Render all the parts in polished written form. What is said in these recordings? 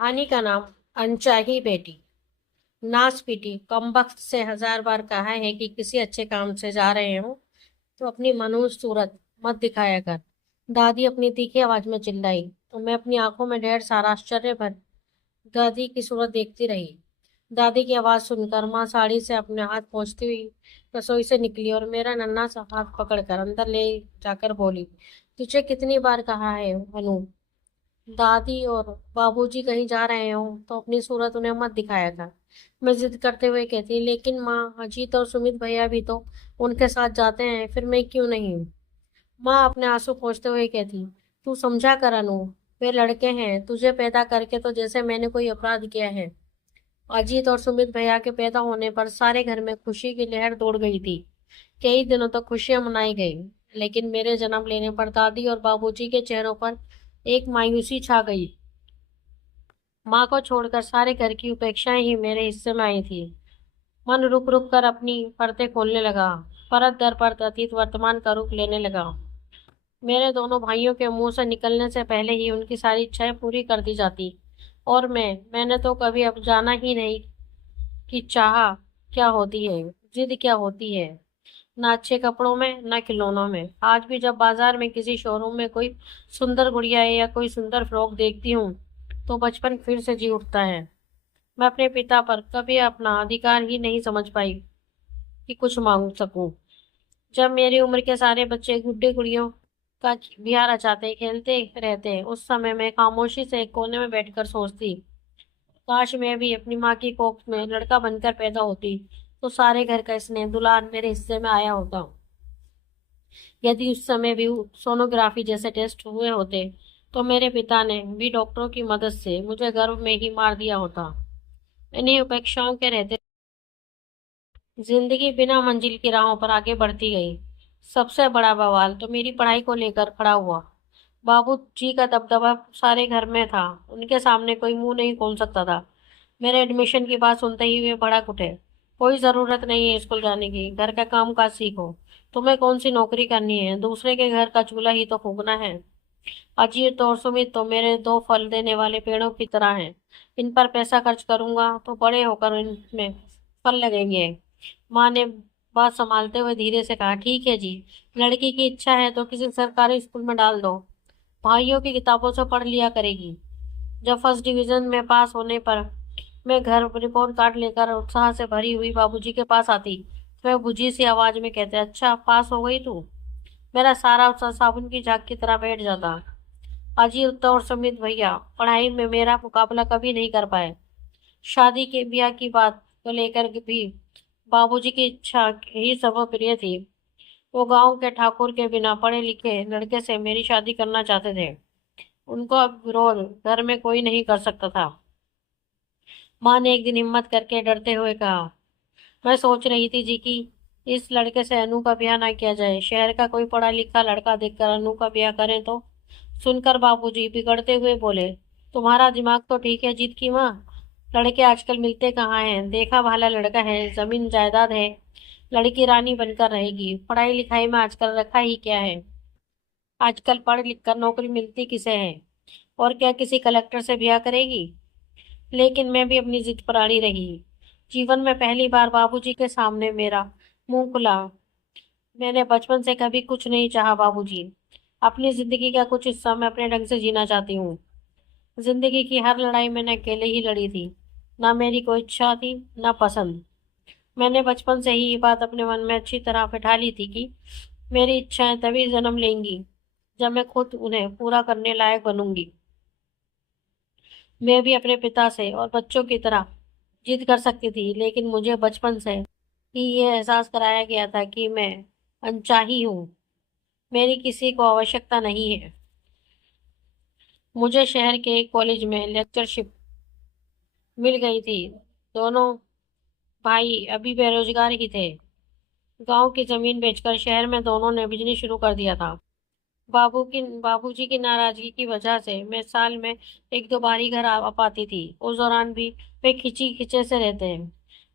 आनी का नाम अनचाही बेटी। नाच पीटी कमबख्त से 1000 बार कहा है कि किसी अच्छे काम से जा रहे हो तो अपनी मनहूस सूरत मत दिखाया कर। दादी अपनी तीखी आवाज में चिल्लाई तो मैं अपनी आंखों में ढेर सारा आश्चर्य भर दादी की सूरत देखती रही। दादी की आवाज सुनकर माँ साड़ी से अपने हाथ पोंछती हुई रसोई से निकली और मेरा नन्हा सा हाथ पकड़कर अंदर ले जाकर बोली, तुझे कितनी बार कहा है अनु, दादी और बाबूजी कहीं जा रहे हो तो अपनी सूरत उन्हें मत दिखाया कर। मैं जिद करते हुए कहती, लेकिन माँ अजीत और सुमित भैया भी तो उनके साथ जाते हैं, फिर मैं क्यों नहीं। माँ अपने आंसू पोंछते हुए कहती, तू समझा कर अनु, वे लड़के हैं, तुझे पैदा करके तो जैसे मैंने कोई अपराध किया है। अजीत और सुमित भैया के पैदा होने पर सारे घर में खुशी की लहर दौड़ गई थी। कई दिनों तक खुशियां मनाई गई, लेकिन मेरे जन्म लेने पर दादी और बाबूजी के चेहरों पर एक मायूसी छा गई। माँ को छोड़कर सारे घर की उपेक्षाएं ही मेरे हिस्से में आई थी। मन रुक रुक कर अपनी परतें खोलने लगा। परत दर परत अतीत वर्तमान का रूप लेने लगा। मेरे दोनों भाइयों के मुंह से निकलने से पहले ही उनकी सारी इच्छाएं पूरी कर दी जाती, और मैंने तो कभी अब जाना ही नहीं कि चाह क्या होती है, जिद क्या होती है। ना अच्छे कपड़ों में, ना खिलौनों में। आज भी जब बाजार में किसी शोरूम में कोई सुंदर गुड़िया या कोई सुंदर फ्रॉक देखती हूँ तो बचपन फिर से जी उठता है। मैं अपने पिता पर कभी अपना अधिकार ही नहीं समझ पाई कि कुछ मांग सकूं। जब मेरी उम्र के सारे बच्चे गुड्डे गुड़ियों का बिहार रचाते खेलते रहते, उस समय मैं खामोशी से एक कोने में बैठकर सोचती, काश मैं भी अपनी माँ की कोख में लड़का बनकर पैदा होती तो सारे घर का स्नेह दुलार मेरे हिस्से में आया होता। यदि उस समय भी सोनोग्राफी जैसे टेस्ट हुए होते तो मेरे पिता ने भी डॉक्टरों की मदद से मुझे गर्भ में ही मार दिया होता। इन्हीं उपेक्षाओं के रहते जिंदगी बिना मंजिल की राहों पर आगे बढ़ती गई। सबसे बड़ा बवाल तो मेरी पढ़ाई को लेकर खड़ा हुआ। बाबू जी का दबदबा सारे घर में था, उनके सामने कोई मुंह नहीं खोल सकता था। मेरे एडमिशन की बात सुनते ही वे भड़क उठे, कोई जरूरत नहीं है स्कूल जाने की, घर का काम काज सीखो। तुम्हें कौन सी नौकरी करनी है, दूसरे के घर का चूल्हा ही तो फूकना है। अजीत और सुमित तो मेरे दो फल देने वाले पेड़ों की तरह हैं। इन पर पैसा खर्च करूंगा तो बड़े होकर इनमें फल लगेंगे। माँ ने बात संभालते हुए धीरे से कहा, ठीक है जी, लड़की की इच्छा है तो किसी सरकारी स्कूल में डाल दो, भाइयों की किताबों से पढ़ लिया करेगी। जब फर्स्ट डिवीजन में पास होने पर मैं घर रिपोर्ट कार्ड लेकर उत्साह से भरी हुई बाबूजी के पास आती तो वह बुझी सी आवाज में कहते, अच्छा पास हो गई तू। मेरा सारा उत्साह साबुन की झाग की तरह बैठ जाता। अजीत और सुमित भैया पढ़ाई में मेरा मुकाबला कभी नहीं कर पाए। शादी के ब्याह की बात को लेकर भी बाबूजी की इच्छा ही सर्वप्रिय थी। वो गांव के ठाकुर के बिना पढ़े लिखे लड़के से मेरी शादी करना चाहते थे। उनको अब विरोध घर में कोई नहीं कर सकता था। माँ ने एक दिन हिम्मत करके डरते हुए कहा, मैं सोच रही थी जी कि इस लड़के से अनु का ब्याह ना किया जाए, शहर का कोई पढ़ा लिखा लड़का देखकर अनु का ब्याह करें तो। सुनकर बाबूजी बिगड़ते हुए बोले, तुम्हारा दिमाग तो ठीक है जीत की माँ, लड़के आजकल मिलते कहाँ हैं, देखा भाला लड़का है, जमीन जायदाद है, लड़की रानी बनकर रहेगी, पढ़ाई लिखाई में आजकल रखा ही क्या है। आजकल पढ़ लिख कर नौकरी मिलती किसे है, और क्या किसी कलेक्टर से ब्याह करेगी। लेकिन मैं भी अपनी जिद पर अड़ी रही। जीवन में पहली बार बाबूजी के सामने मेरा मुंह खुला। मैंने बचपन से कभी कुछ नहीं चाहा बाबूजी। अपनी जिंदगी का कुछ हिस्सा मैं अपने ढंग से जीना चाहती हूँ। जिंदगी की हर लड़ाई मैंने अकेले ही लड़ी थी, ना मेरी कोई इच्छा थी ना पसंद। मैंने बचपन से ही ये बात अपने मन में अच्छी तरह बैठा ली थी कि मेरी इच्छाएं तभी जन्म लेंगी जब मैं खुद उन्हें पूरा करने लायक बनूंगी। मैं भी अपने पिता से और बच्चों की तरह जिद कर सकती थी, लेकिन मुझे बचपन से ही ये एहसास कराया गया था कि मैं अनचाही हूँ, मेरी किसी को आवश्यकता नहीं है। मुझे शहर के एक कॉलेज में लेक्चरशिप मिल गई थी। दोनों भाई अभी बेरोजगार ही थे। गांव की जमीन बेचकर शहर में दोनों ने बिजनेस शुरू कर दिया था। बाबूजी की नाराजगी की वजह से मैं साल में एक दो बार ही घर आ पाती थी। उस दौरान भी वे खिंची खिंचे से रहते हैं।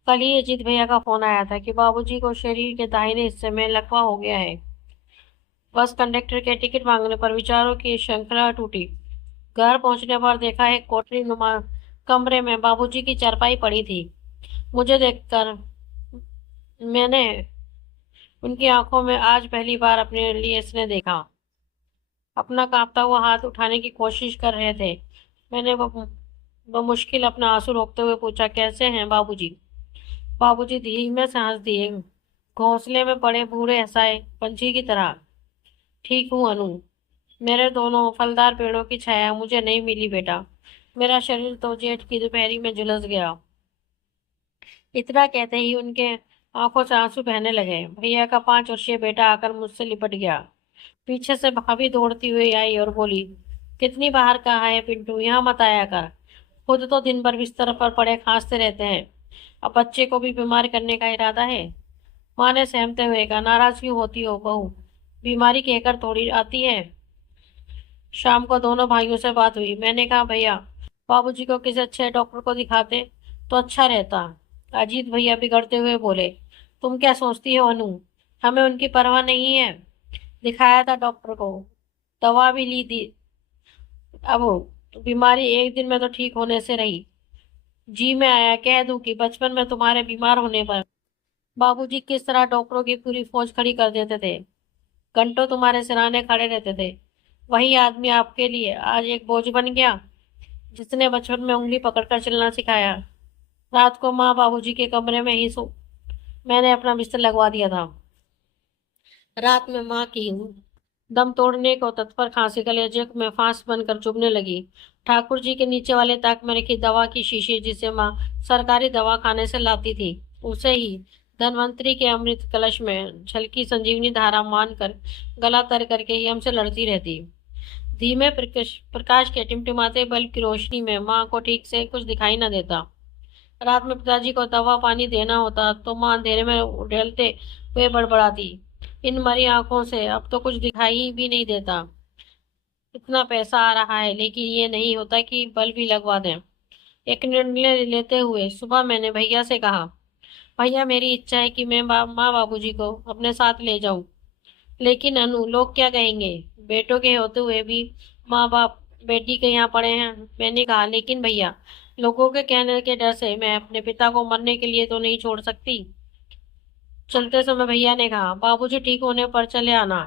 कल ही अजीत भैया का फोन आया था कि बाबूजी को शरीर के दाहिने हिस्से में लकवा हो गया है। बस कंडक्टर के टिकट मांगने पर विचारों की श्रृंखला टूटी। घर पहुंचने पर देखा एक कोठरी नुमा कमरे में बाबूजी की चारपाई पड़ी थी। मुझे देखकर मैंने उनकी आंखों में आज पहली बार अपने लिए स्नेह देखा। अपना कांपता हुआ हाथ उठाने की कोशिश कर रहे थे। मैंने बमुश्किल अपना आंसू रोकते हुए पूछा, कैसे हैं बाबूजी? बाबूजी धीमे से हंस दिए, घोंसले में पड़े भूरे हंसाए पंछी की तरह। ठीक हूँ अनु, मेरे दोनों फलदार पेड़ों की छाया मुझे नहीं मिली बेटा। मेरा शरीर तो जेठ की दोपहरी में झुलस गया। इतना कहते ही उनके आंखों से आंसू बहने लगे। भैया का 5 वर्षीय बेटा आकर मुझसे लिपट गया। पीछे से भाभी दौड़ती हुई आई और बोली, कितनी बाहर कहा है पिंटू, यहाँ मत आया कर। खुद तो दिन भर बिस्तर पर पड़े खांसते रहते हैं, अब बच्चे को भी बीमार करने का इरादा है। माँ ने सहमते हुए कहा, नाराज क्यों होती हो बहू, बीमारी कहकर थोड़ी आती है। शाम को दोनों भाइयों से बात हुई। मैंने कहा, भैया बाबूजी को किसी अच्छे डॉक्टर को दिखाते तो अच्छा रहता। अजीत भैया बिगड़ते हुए बोले, तुम क्या सोचती हो अनु, हमें उनकी परवाह नहीं है। दिखाया था डॉक्टर को, दवा भी ली थी। अब बीमारी एक दिन में तो ठीक होने से रही। जी मैं आया कह दूं कि बचपन में तुम्हारे बीमार होने पर बाबूजी किस तरह डॉक्टरों की पूरी फौज खड़ी कर देते थे, घंटों तुम्हारे सिरहाने खड़े रहते थे। वही आदमी आपके लिए आज एक बोझ बन गया, जिसने बचपन में उंगली पकड़कर चलना सिखाया। रात को माँ बाबूजी के कमरे में ही सो मैंने अपना बिस्तर लगवा दिया था। रात में माँ की दम तोड़ने को तत्पर खांसी कलेजे में फांस बनकर चुभने लगी। ठाकुर जी के नीचे वाले ताक में रखी दवा की शीशी, जिसे माँ सरकारी दवा खाने से लाती थी, उसे ही धनवंतरी के अमृत कलश में छलकी संजीवनी धारा मानकर गला तर करके ही हमसे लड़ती रहती। धीमे प्रकाश के टिमटिमाते बल्ब की रोशनी में माँ को ठीक से कुछ दिखाई न देता। रात में पिताजी को दवा पानी देना होता तो माँ अंधेरे में उड़ेलते हुए बड़बड़ाती, इन मरी आंखों से अब तो कुछ दिखाई भी नहीं देता। इतना पैसा आ रहा है लेकिन ये नहीं होता कि बल्ब भी लगवा दें। एक निर्णय लेते हुए सुबह मैंने भैया से कहा, भैया मेरी इच्छा है कि मैं माँ बाबूजी को अपने साथ ले जाऊं। लेकिन अनु, लोग क्या कहेंगे? बेटों के होते हुए भी माँ बाप बेटी के यहाँ पड़े हैं। मैंने कहा, लेकिन भैया लोगों के कहने के डर से मैं अपने पिता को मरने के लिए तो नहीं छोड़ सकती। चलते समय भैया ने कहा, बाबूजी ठीक होने पर चले आना।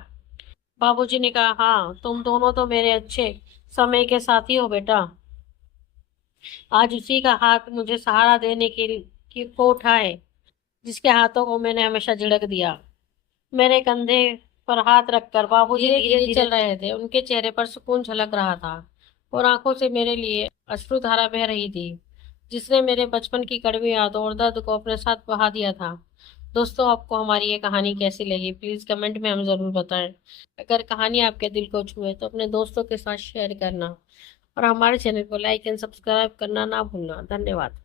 बाबूजी ने कहा, हाँ तुम दोनों तो मेरे अच्छे समय के साथी हो बेटा। आज उसी का हाथ मुझे सहारा देने को उठा है, जिसके हाथों को मैंने हमेशा झिड़क दिया। मेरे कंधे पर हाथ रखकर बाबूजी धीरे धीरे चल रहे थे। उनके चेहरे पर सुकून झलक रहा था और आंखों से मेरे लिए अश्रुधारा बह रही थी, जिसने मेरे बचपन की कड़वी यादों और दर्द को अपने साथ बहा दिया था। दोस्तों, आपको हमारी ये कहानी कैसी लगी प्लीज कमेंट में हम जरूर बताएं। अगर कहानी आपके दिल को छुए तो अपने दोस्तों के साथ शेयर करना और हमारे चैनल को लाइक एंड सब्सक्राइब करना ना भूलना। धन्यवाद।